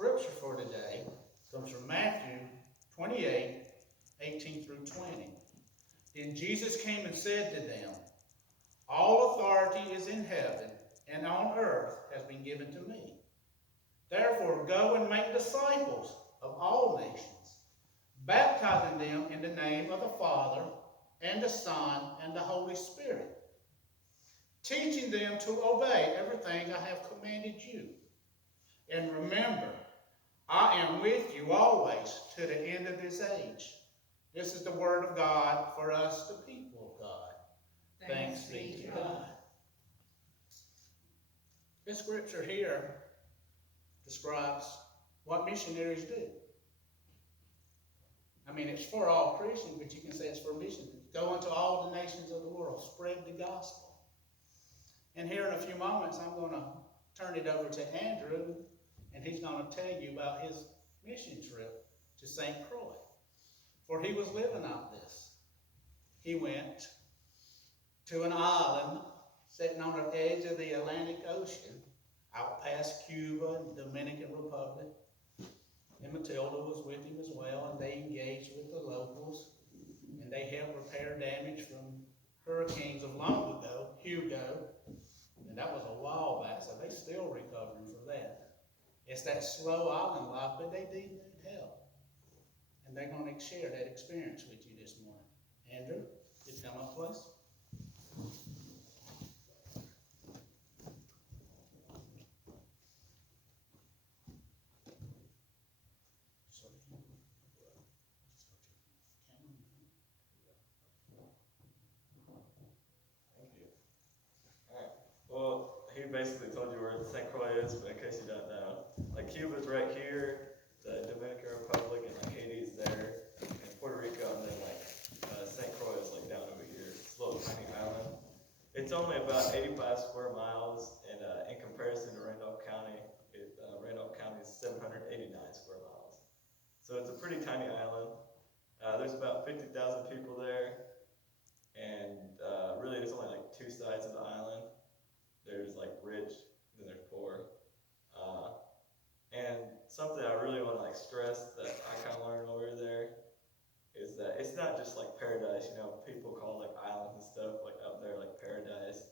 scripture for today comes from Matthew 28, 18 through 20. Then Jesus came and said to them, "All authority is in heaven and on earth has been given to me. Therefore, go and make disciples of all nations, baptizing them in the name of the Father and the Son and the Holy Spirit, teaching them to obey everything I have commanded you. And remember, I am with you always to the end of this age." This is the word of God for us, the people of God. Thanks be to God. This scripture here describes what missionaries do. I mean, it's for all Christians, but you can say it's for missionaries. Go into all the nations of the world, spread the gospel. And here in a few moments, I'm going to turn it over to Andrew, and he's going to tell you about his mission trip to St. Croix. For he was living out this. He went to an island sitting on the edge of the Atlantic Ocean, out past Cuba and the Dominican Republic. And Matilda was with him as well, and they engaged with the locals, and they helped repair damage from hurricanes of long ago, Hugo, and that was a while back, so they're still recovering from that. It's that slow island life, but they do need help. And they're going to share that experience with you this morning. Andrew, could you come up, please? Well, he basically told you where St. Croix is, but in case you don't know, like Cuba's right here, the Dominican Republic, and like Haiti's there, and Puerto Rico, and then like St. Croix is like down over here. It's a little tiny island. It's only about 85 square miles, and in comparison to Randolph County, Randolph County is 789 square miles. So it's a pretty tiny island. There's about 50,000 people there, and really there's only like two sides of the island. There's like rich, then there's poor. And something I really want to like stress that I kind of learned over there is that it's not just like paradise. You know, people call like islands and stuff like up there like paradise.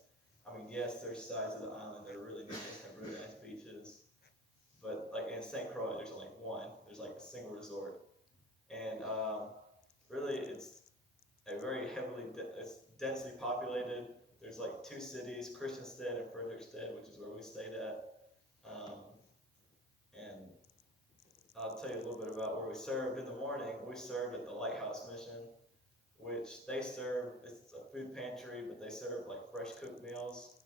I mean, yes, there's sides of the island that are really nice and really nice beaches, but like in St. Croix, there's only one. There's like a single resort, and really it's a very it's densely populated. There's like two cities, Christiansted and Frederiksted, which is where we stayed at. And I'll tell you a little bit about where we served in the morning. We served at the Lighthouse Mission, which they serve, it's a food pantry, but they serve like fresh cooked meals.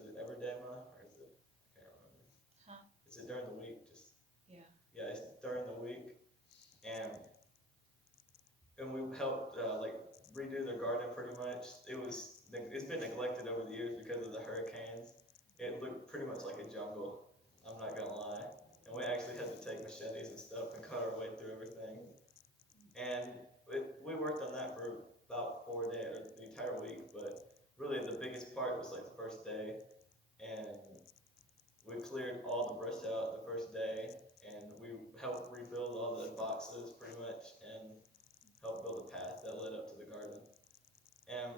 Is it every day, Ma? Or is it, I can't remember. Huh? Is it during the week? Yeah. Yeah, it's during the week. And we helped like redo their garden pretty much. It's been neglected over the years because of the hurricanes. It looked pretty much like a jungle, I'm not gonna lie. And we actually had to take machetes and stuff and cut our way through everything. And we worked on that for about 4 days, or the entire week, but really the biggest part was like the first day. And we cleared all the brush out the first day, and we helped rebuild all the boxes pretty much, and helped build a path that led up to the garden. And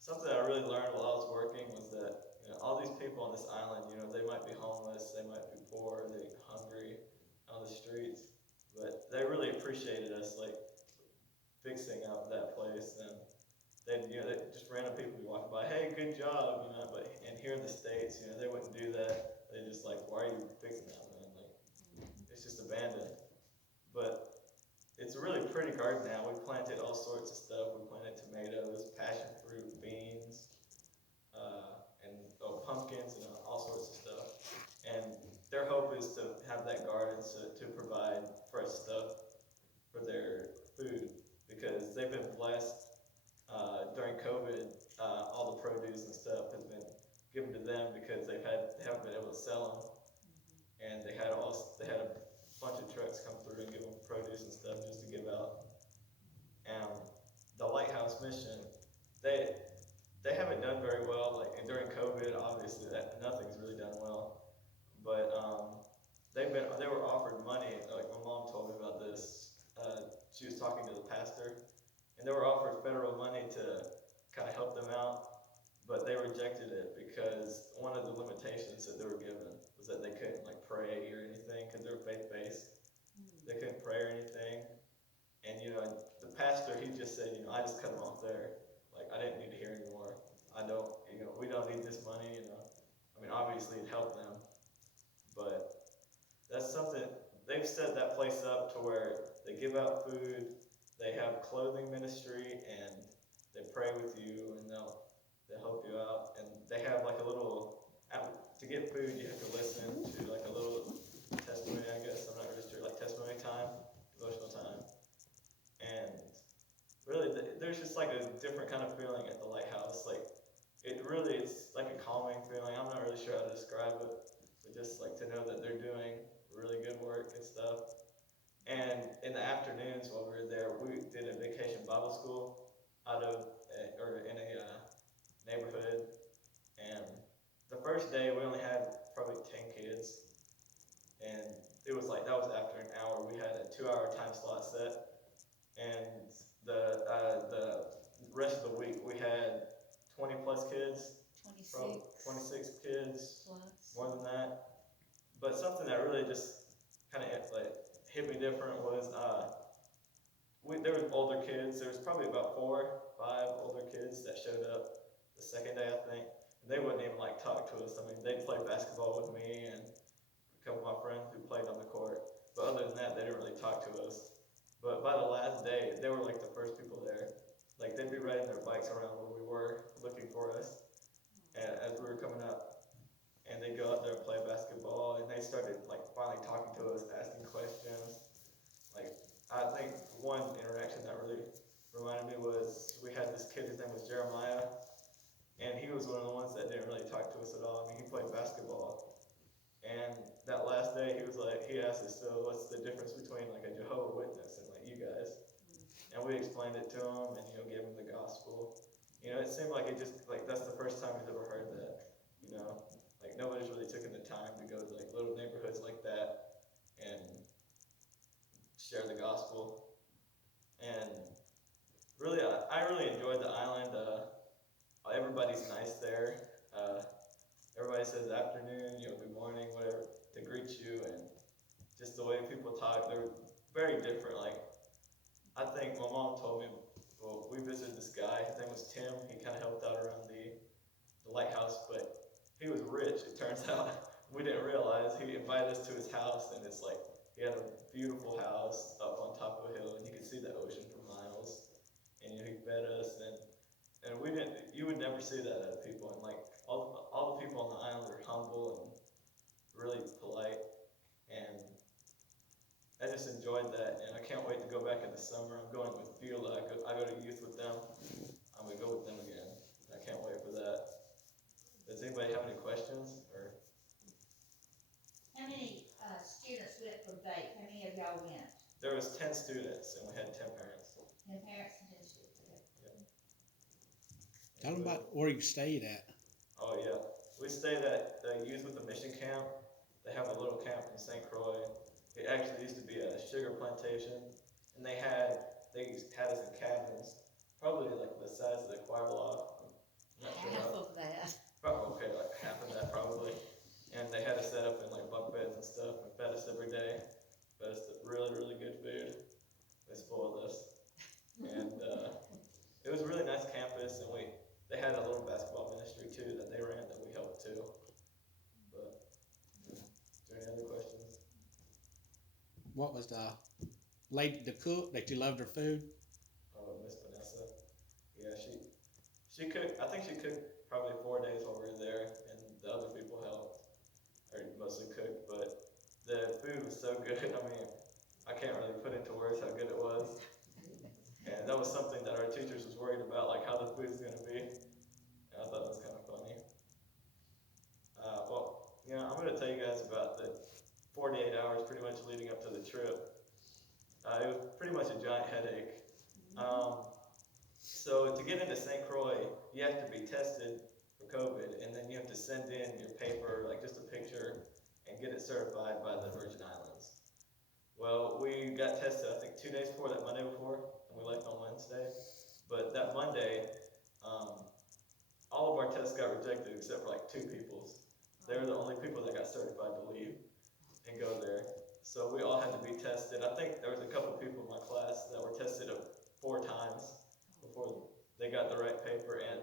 something I really learned while I was working was that, you know, all these people on this island, you know, they might be homeless, they might be poor, they're hungry on the streets, but they really appreciated us, like, fixing up that place. And they just random people be walking by, hey, good job, you know. But and here in the States, you know, they wouldn't do that. They just like, why are you fixing that, man? Like, it's just abandoned. But it's a really pretty garden now. We planted all sorts of stuff. We planted tomatoes, passion fruit, beans, and pumpkins, and all sorts of stuff. And their hope is to have that garden to provide fresh stuff for their food, because they've been blessed during COVID. All the produce and stuff has been given to them because they haven't been able to sell them, and they had a bunch of trucks come through and give them produce and stuff just to give out. And the Lighthouse Mission, they haven't done very well. Like, and during COVID, obviously that nothing's really done well, but they just said, I just cut them off there. Like, I didn't need to hear anymore. I don't, we don't need this money, I mean, obviously it helped them, but that's something, they've set that place up to where they give out food, they have clothing ministry, and they pray with you, and they'll help you out, and they have like a little, to get food, you have to listen to like a little testimony, I guess, I'm not really sure, like testimony time, devotional time, and really, there's just like a different kind of feeling at the lighthouse, like, it's like a calming feeling, I'm not really sure how to describe it, but just like to know that they're doing really good work and stuff. And in the afternoons while we were there, we did a vacation Bible school or in a neighborhood. And the first day we only had probably 10 kids. And it was like, that was after an hour. We had a 2-hour time slot set. And the rest of the week we had 20 plus kids. 26 kids, plus. More than that. But something that really just kind of like hit me different was there was older kids. There was probably about 4, 5 older kids that showed up the second day, I think. And they wouldn't even like talk to us. I mean, they'd play basketball with me and a couple of my friends who played on the court. But other than that, they didn't really talk to us. But by the last day, they were like the first people there. Like they'd be riding their bikes around where we were, looking for us, and as we were coming up. And they'd go out there and play basketball, and they started like finally talking to us, asking questions. Like I think one interaction that really reminded me was we had this kid, his name was Jeremiah, and he was one of the ones that didn't really talk to us at all. I mean, he played basketball. And that last day, he asked us, so what's the difference between like a Jehovah's Witness and like you guys? And we explained it to him, and gave him the gospel. It seemed like that's the first time he's ever heard that. Like nobody's really taken the time to go to like little neighborhoods like that and share the gospel. And really, I really enjoyed the island. Everybody's nice there. Everybody says afternoon, good morning, whatever, to greet you, and just the way people talk, they're very different. Like, I think my mom told me, well, we visited this guy, his name was Tim, he kind of helped out around the lighthouse, but he was rich, it turns out. We didn't realize, he invited us to his house, and it's like, he had a beautiful house up on top of a hill, and you could see the ocean for miles, and he fed us, and you would never see that out of people, and like, all the people on the island are humble and really polite, and I just enjoyed that, and I can't wait to go back in the summer. I'm going with Beulah. I go to youth with them. I'm going to go with them again. I can't wait for that. Does anybody have any questions? Or how many students went for bake? How many of y'all went? There was 10 students, and we had 10 parents. 10 parents and 10 students. Yep. Tell them about where you stayed at. Oh, yeah. We stayed at the Youth with a Mission camp. They have a little camp in St. Croix. It actually used to be a sugar plantation, and they had us in cabins, probably like the size of the choir loft. I'm not sure Half of that. Probably, okay, like half of that probably. And they had us set up in like bunk beds and stuff, and fed us every day. Fed us really, really good food. They spoiled us, and it was a really nice campus, and they had a little basketball ministry too that they ran that we helped too. But is there any other questions? What was the cook that you loved her food? Oh, Miss Vanessa. Yeah, she cooked. I think she cooked probably 4 days while we were there, and the other people helped, or mostly cooked. But the food was so good. I mean, I can't really put into words how good it was. And that was something that our teachers was worried about, like how the food is going to be. And I thought it was kind of funny. I'm going to tell you guys about the 48 hours pretty much leading up to the trip. It was pretty much a giant headache. So to get into St. Croix, you have to be tested for COVID, and then you have to send in your paper, like just a picture, and get it certified by the Virgin Islands. Well, we got tested, I think, 2 days before, that Monday before, and we left on Wednesday. But that Monday, all of our tests got rejected except for like 2 people's. They were the only people that got certified to leave and go there. So we all had to be tested. I think there was a couple people in my class that were tested 4 times. they got the right paper, and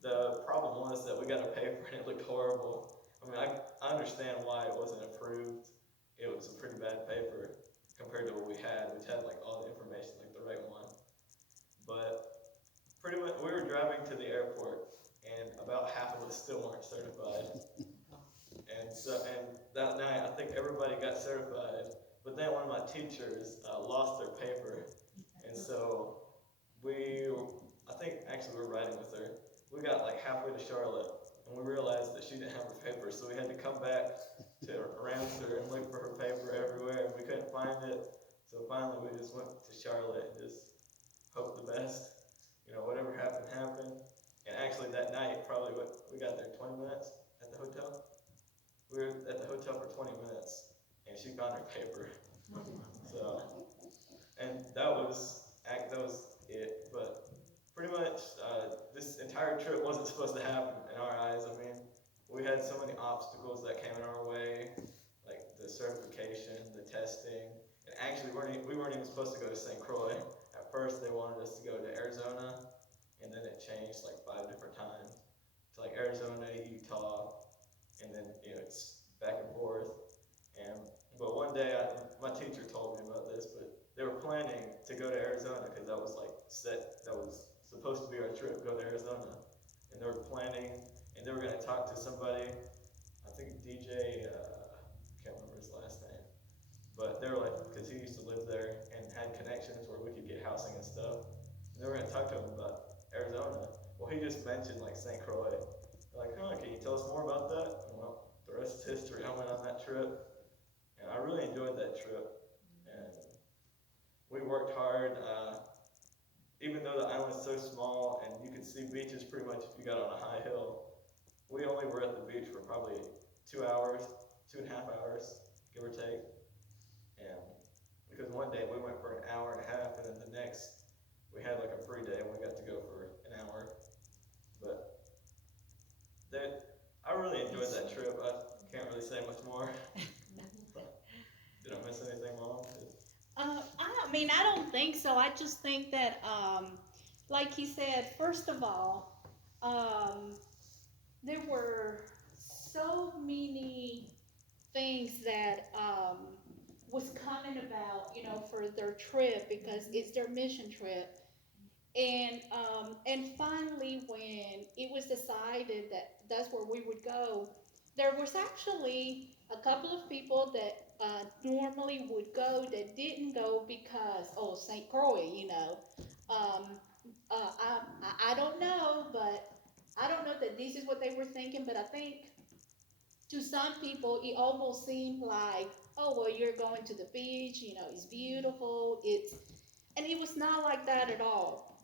the problem was that we got a paper and it looked horrible. I mean, I understand why it wasn't approved. It was a pretty bad paper compared to what we had, which had like all the information, like the right one. But pretty much, we were driving to the airport, and about half of us still weren't certified. And that night, I think everybody got certified. But then one of my teachers lost their paper, and so I think actually we were riding with her. We got like halfway to Charlotte, and we realized that she didn't have her paper, so we had to come back to Ramsey and look for her paper everywhere, and we couldn't find it. So finally, we just went to Charlotte and just hoped the best. Whatever happened, happened. And actually, that night, probably we got there 20 minutes at the hotel. We were at the hotel for 20 minutes, and she found her paper. So, and that was it. But pretty much, this entire trip wasn't supposed to happen in our eyes. I mean, we had so many obstacles that came in our way, like the certification, the testing, and actually we weren't even supposed to go to St. Croix. At first, they wanted us to go to Arizona, and then it changed like 5 different times to like Arizona, Utah, and then it's back and forth. But one day, my teacher told me about this, but they were planning to go to Arizona because that was like set. That was supposed to be our trip, go to Arizona, and they were planning, and they were going to talk to somebody. I think DJ. Can't remember his last name, but they were like, because he used to live there and had connections where we could get housing and stuff. And they were going to talk to him about Arizona. Well, he just mentioned like St. Croix. They're like, huh, can you tell us more about that? And well, the rest is history. I went on that trip, and I really enjoyed that trip. And we worked hard. Even though the island's so small and you could see beaches pretty much if you got on a high hill, we only were at the beach for probably 2 hours, 2.5 hours, give or take. And because one day we went for an hour and a half, and then the next we had like a free day and we got to go for an hour. But I really enjoyed that trip. I can't really say much more. Did I miss anything, Mom? I don't think so. I just think that, like he said, first of all, there were so many things that was coming about, for their trip because it's their mission trip. And finally, when it was decided that that's where we would go, there was actually a couple of people that normally would go that didn't go because, oh, St. Croix, Um, I don't know, but I don't know that this is what they were thinking, but I think to some people it almost seemed like, oh, well, you're going to the beach, it's beautiful, and it was not like that at all.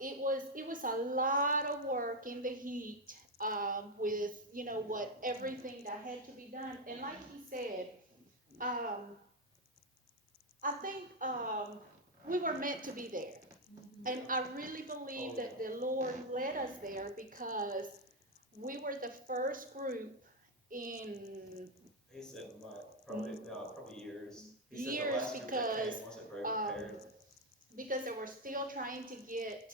It was a lot of work in the heat, with what everything that had to be done. And like he said, um, I think we were meant to be there, and I really believe that the Lord led us there because we were the first group in He said probably no, probably years. He said the years last group that came wasn't very prepared. because they were still trying to get,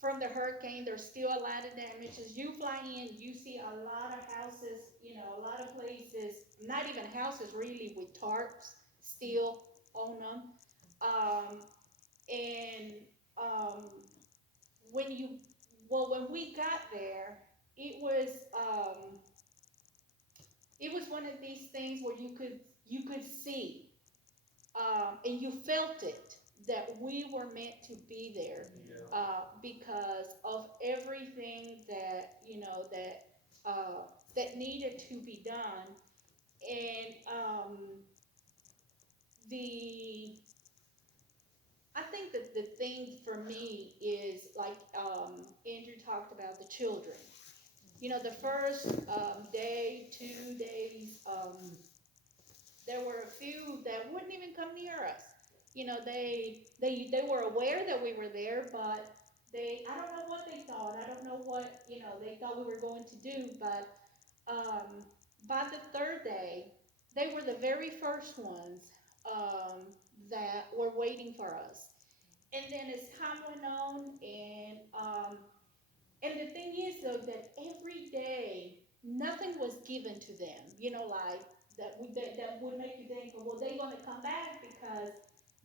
from the hurricane. There's still a lot of damages. You fly in, you see a lot of houses, a lot of places, not even houses really, with tarps still on them. Um, and when you, well, when we got there, it was um, it was one of these things where you could see, and you felt it, that we were meant to be there, Yeah. because of everything that that needed to be done. And the I think that the thing for me is, like, Andrew talked about the children. The first day, 2 days, there were a few that wouldn't even come near us. They were aware that we were there, but I don't know what they thought. I don't know what they thought we were going to do. But by the third day, they were the very first ones, that were waiting for us. And then as time went on, and the thing is though that every day nothing was given to them, like that would make you think, well, they're gonna come back because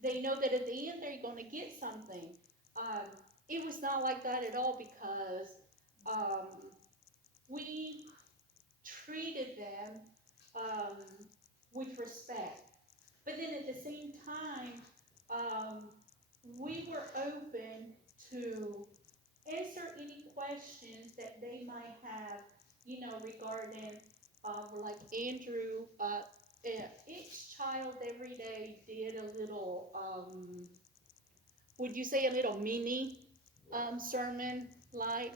they know that at the end they're gonna get something. Um, it was not like that at all because um, we treated them um, with respect. But then at the same time, um, we were open to answer any questions that they might have, regarding, like Andrew, each child every day did a little, would you say a little mini sermon, like?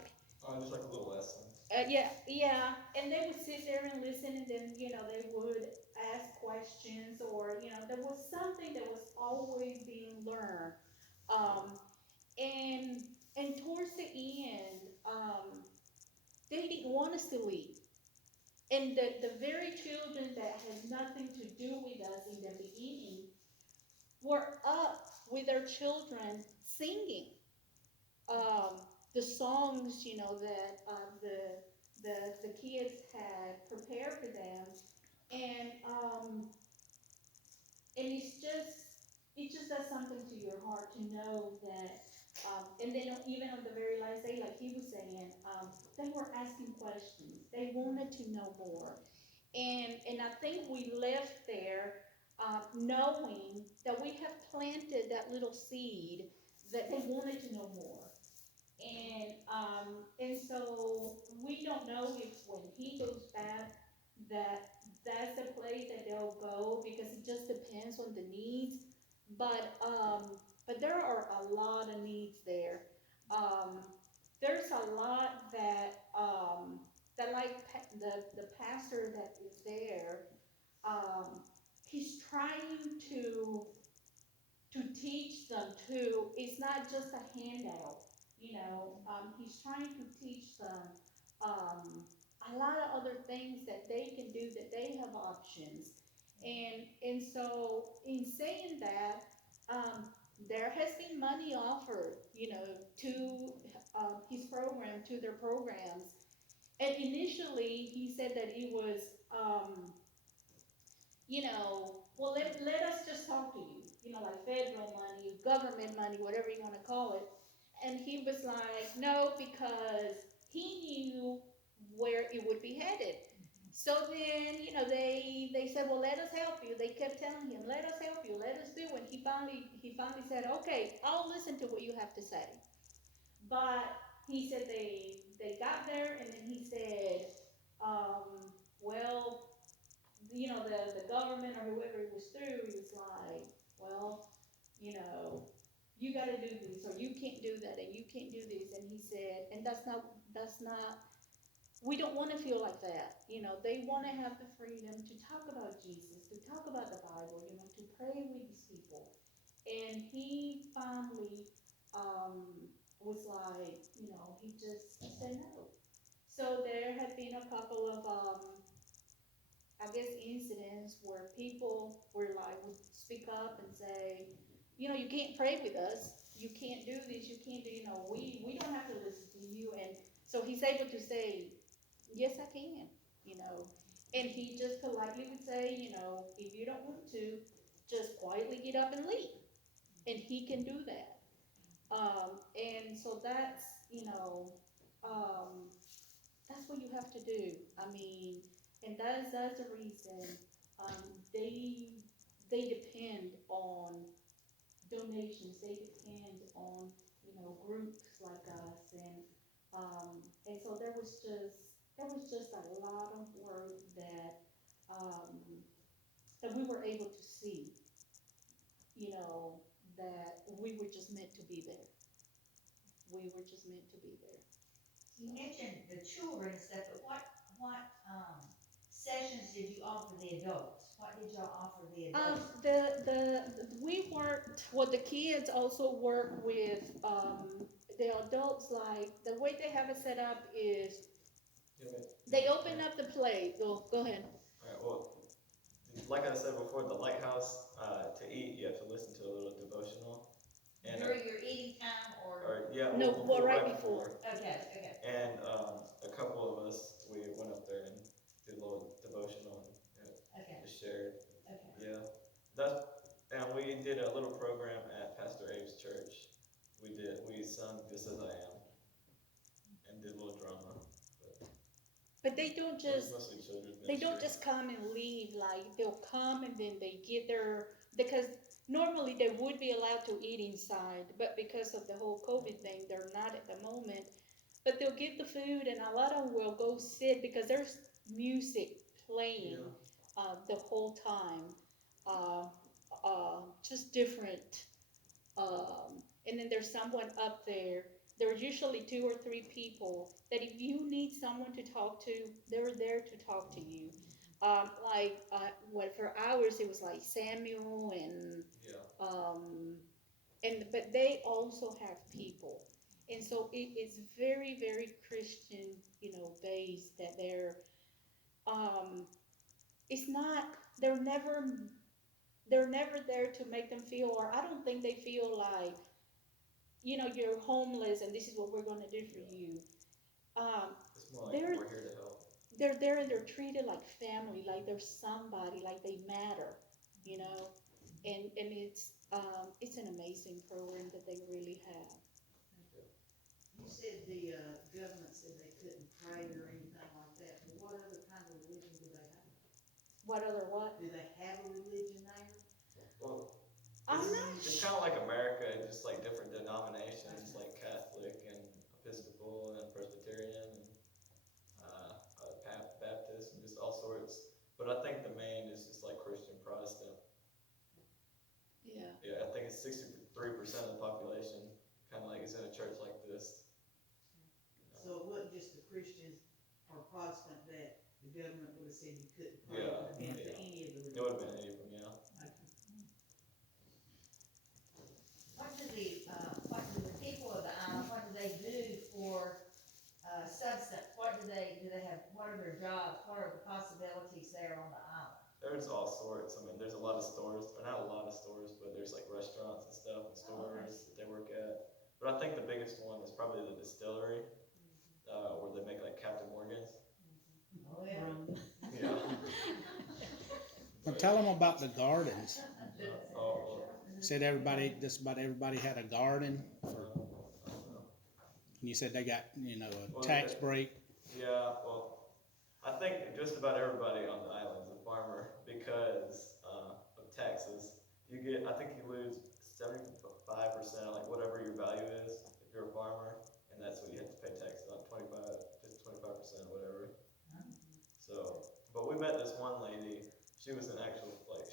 Just like a little lesson. Yeah, yeah, and they would sit there and listen, and then they would ask questions, or there was something that was always being learned, um, and towards the end, they didn't want us to leave, and the very children that had nothing to do with us in the beginning were up with their children singing the songs, that the kids had prepared for them, and it just does something to your heart to know that. And then even on the very last day, like he was saying, they were asking questions. They wanted to know more, and I think we left there knowing that we have planted that little seed that they wanted to know more. And so we don't know if when he goes back that that's the place that they'll go, because it just depends on the needs. But there are a lot of needs there. Um, there's a lot that like the pastor that is there, um, he's trying to teach them too. It's not just a handout, he's trying to teach them um, a lot of other things that they can do, that they have options. And so in saying that, there has been money offered, to his program, to their programs. And initially he said that it was, well, let us just talk to you, like federal money, government money, whatever you want to call it. And he was like, no, because he knew where it would be headed. So then, they said, well, let us help you. They kept telling him, let us help you, let us do it. And he finally said, okay, I'll listen to what you have to say. But he said they got there, and then he said, well, the government or whoever it was through, he was like, well, you know, you got to do this, or you can't do that, and you can't do this. And he said, and that's not, we don't want to feel like that. They want to have the freedom to talk about Jesus, to talk about the Bible, to pray with these people. And he finally was like, he just said no. So there had been a couple of I guess incidents where people were like would speak up and say, you can't pray with us, you can't do this, you can't do, we don't have to listen to you. And so he's able to say, yes, I can, you know. And he just politely would say, if you don't want to, just quietly get up and leave. And he can do that. And so um, that's what you have to do. I mean, and that's the reason they depend on donations. They depend on groups like us, and so there was just a lot of work um, that we were able to see. That we were just meant to be there. We were just meant to be there. You mentioned the children stuff, but what sessions did you offer the adults? What did y'all offer the adults? We worked, well, the kids also work with the adults. Like the way they have it set up is they open up the plate. Go ahead. Alright, well, like I said before, the lighthouse, to eat, you have to listen to a little devotional. And, During your eating time or? or, yeah, No, well, right right before. Okay, okay. And, a couple of us, we went up there and did a little devotional and, Okay, just shared. okay. Yeah, and we did a little program at Pastor Abe's church. We sung Just As I Am and did a little drama. But they don't It was just, mostly children's they don't ministry. just come and leave, like, they'll come and then they get their, because normally they would be allowed to eat inside, but because of the whole COVID thing, they're not at the moment. But they'll get the food and a lot of them will go sit because there's music playing, the whole time. Uh, just different, and then there's someone up there. There's usually 2 or 3 people that if you need someone to talk to, they're there to talk to you. What for hours it was like Samuel and Yeah. but they also have people, and so it is very very Christian, based that um, it's not they're never they're never there to make them feel, or I don't think they feel like you're homeless and this is what we're going to do for you. Um, It's more like they're we're here to help. they're there and they're treated like family, like they're somebody, like they matter, and it's an amazing program that they really have. You said the government said they couldn't pray or anything like that, but what other kind of religion do they have? What other what? Do they have a religion there? Well, I'm it's, not it's kind of like America, just like different denominations, like Catholic and Episcopal and Presbyterian and Baptist and just all sorts. But I think the main is just like Christian Protestant. Yeah. Yeah, I think it's 63% of the population kind of like is in a church like this. So it wasn't just the Christians or Protestant that the government would have said you couldn't pray. Yeah, It would have been yeah. to any of the It would have religions. been any of them, yeah. What do the people of the island, what do they do for, substance? What do they have, what are their jobs? What are the possibilities there on the island? There's all sorts. I mean, there's a lot of stores, or not a lot of stores, but there's like restaurants and stuff and stores that they work at. But I think the biggest one is probably the distillery, where they make like Captain Morgan's. Oh, yeah. Yeah. Well, tell them about the gardens. Oh, Said just about everybody had a garden. And you said they got, a tax break. yeah, well, I think just about everybody on the island is a farmer because of taxes. I think you lose 75%, like whatever your value is, if you're a farmer, and that's what you have to pay taxes on, 25%, whatever. So, but we met this one lady. She was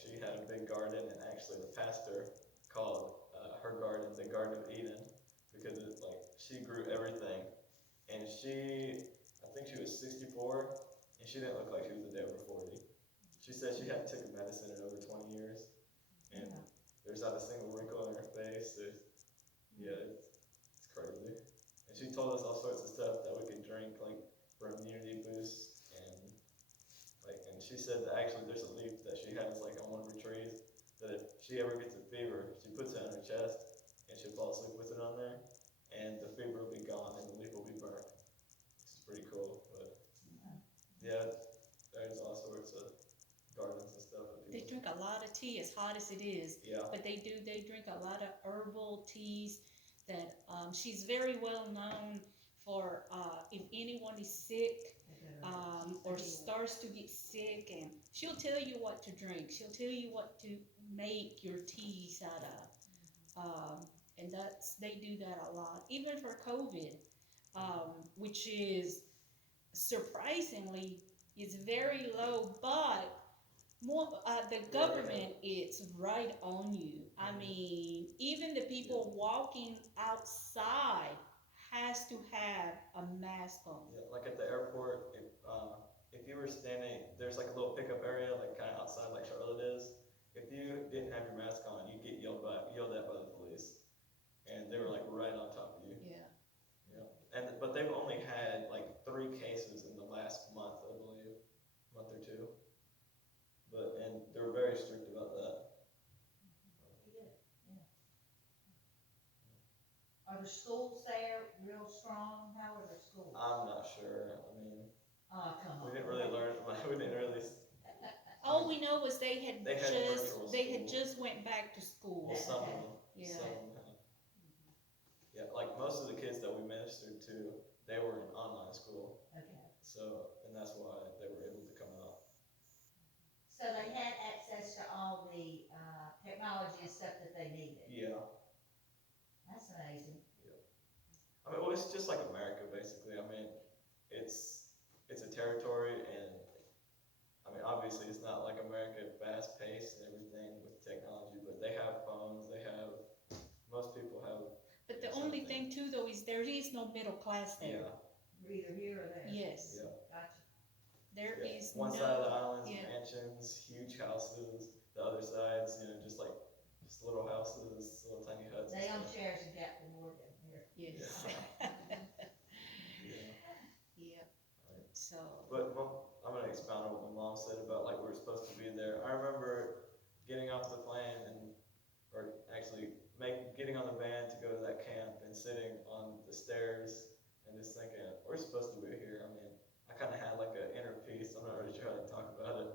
she had a big garden, and actually the pastor called her garden the Garden of Eden because she grew everything. And I think she was 64, and she didn't look like she was a day over 40. She said she hadn't taken medicine in over 20 years, and there's not a single wrinkle on her face. It's crazy. And she told us all sorts of stuff that we could drink, like for immunity boosts, and she said that actually there's a leaf that she has like on one of her trees that if she ever gets a fever, she puts it on her chest and she'll fall asleep with it on there, and the fever will be gone and the leaf will be burnt. Which is pretty cool, but yeah, there's all sorts of gardens and stuff. They drink a lot of tea, as hot as it is. Yeah. But they drink a lot of herbal teas that she's very well known for. If anyone is sick or starts to get sick, and she'll tell you what to drink. She'll tell you what to make your teas out of. And they do that a lot, even for COVID, which is surprisingly is very low, but the government is right on you. I mean, even the people walking outside has to have a mask on. Yeah, like at the airport, if you were standing, there's like a little pickup area, like kind of outside, like Charlotte is. If you didn't have your mask on, you'd get yelled at by the police, and they were like right on top of you. Yeah. Yeah. But they've only had like 3 cases in the last month, I believe, month or 2. And they're very strict about that. the schools there real strong? How are their schools? I'm not sure, I mean, Oh, come on. we didn't really learn, we didn't really, All we know was they had They had virtual school. just went back to school. well, some of them, Yeah. some of them have. Yeah, like most of the kids that we ministered to, they were in online school, Okay, so, and that's why they were able to come out. so they had access to all the, technology and stuff that they needed. Yeah, That's amazing. I mean, well, it's just like America, basically, I mean, it's a territory, and, I mean, obviously, it's not like America, fast paced and everything with technology, but they have phones, most people have, But the Yeah, only something. thing too, though, is there is no middle class there. yeah, Either here or there. Yes, yeah. Gotcha. there Yeah. is One side of the no, island's yeah. mansions, huge houses, the other side's, just little houses, little tiny huts. and They own stuff. shares in Captain Morgan here. yes. Yeah. Yeah, so, But I'm gonna expound on what my mom said about like we were supposed to be there. I remember getting off the plane or actually getting on the van to go to that camp and sitting on the stairs and just thinking, we're supposed to be here. I mean, I kind of had like an inner peace. I'm not really sure how to talk about it,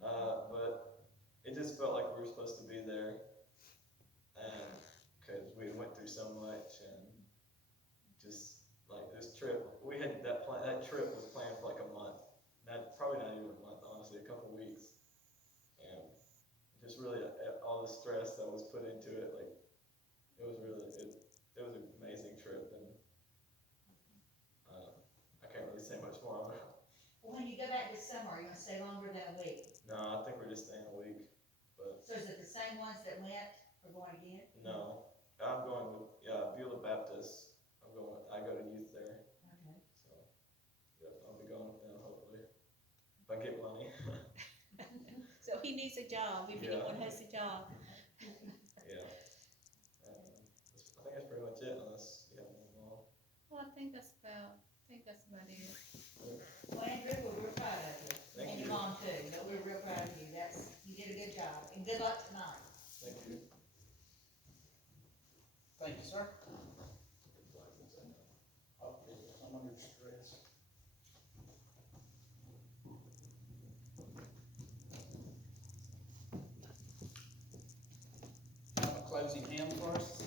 but it just felt like we were supposed to be there, and because we went through so much and just like this trip, we had that trip was planned for like a month. Probably not even a month, honestly, a couple weeks. And just really all the stress that was put into it, like it was an amazing trip, and I can't really say much more on it. Well, when you go back this summer, are you gonna stay longer than a week? No, I think we're just staying a week, but So is it the same ones that went are going again? no, I'm going with Beulah Baptist. I go to youth there, Okay. so yeah, I'll be going with them hopefully if I get money. so he needs a job, if Yeah. anyone has a job. Yeah. I think that's pretty much it, unless you have anything more. Well, I think that's about it. Well, Andrew, we're real proud of you. Thank And you. your mom too, but we're real proud of you. You did a good job. And good luck tonight. Thank you. Thank you, sir. I'm under stress. Have a closing hymn for us.